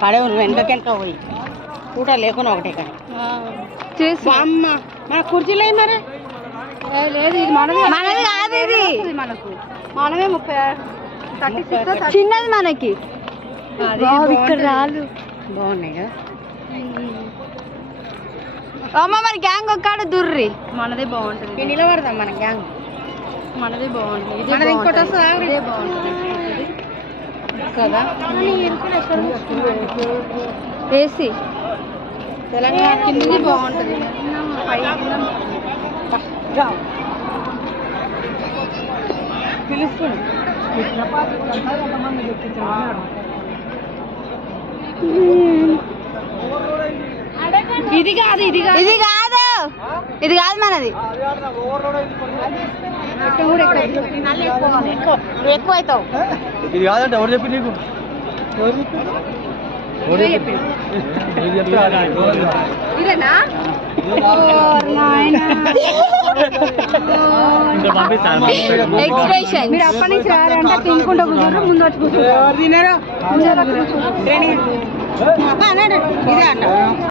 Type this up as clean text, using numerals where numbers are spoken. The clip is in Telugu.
పడే వెనకకెనక పోయి పూట లేకుండా ఒకటే కానీ అమ్మ మన కుర్చీలు అయి మరి లేదు ఇది మనది కాదు ఇది మనకు మనమే 36 చిన్నది మనకి ఇక్కడ రాళ్ళు బాగున్నాయి కదా అమ్మ మరి గ్యాంగ్ ఒక్కడ దుర్రి మనదే బాగుంటుంది నిలబడదాం మన గ్యాంగ్ మనదే బాగుంటుంది మనది ఇంకోటి వస్తుందా ఇదే బాగుంటుంది కదా ఏసీ తెలంగాణ కిందది బాగుంటుంది పిలుస్తుంది ఇది కాదు ఇది కాదు ఇది కాదు ఇది కాదు మనది ఎక్కువ అవుతావు ఇది కాదంటే ఎవరు చెప్పి నీకు ఇదేనా ఎక్స్ప్రెషన్ మీరు అప్పటి నుంచి రారంటే తినుకుంటూ కూర్చోరు ముందు వచ్చి కూర్చోరు తినరు ఇదే అంట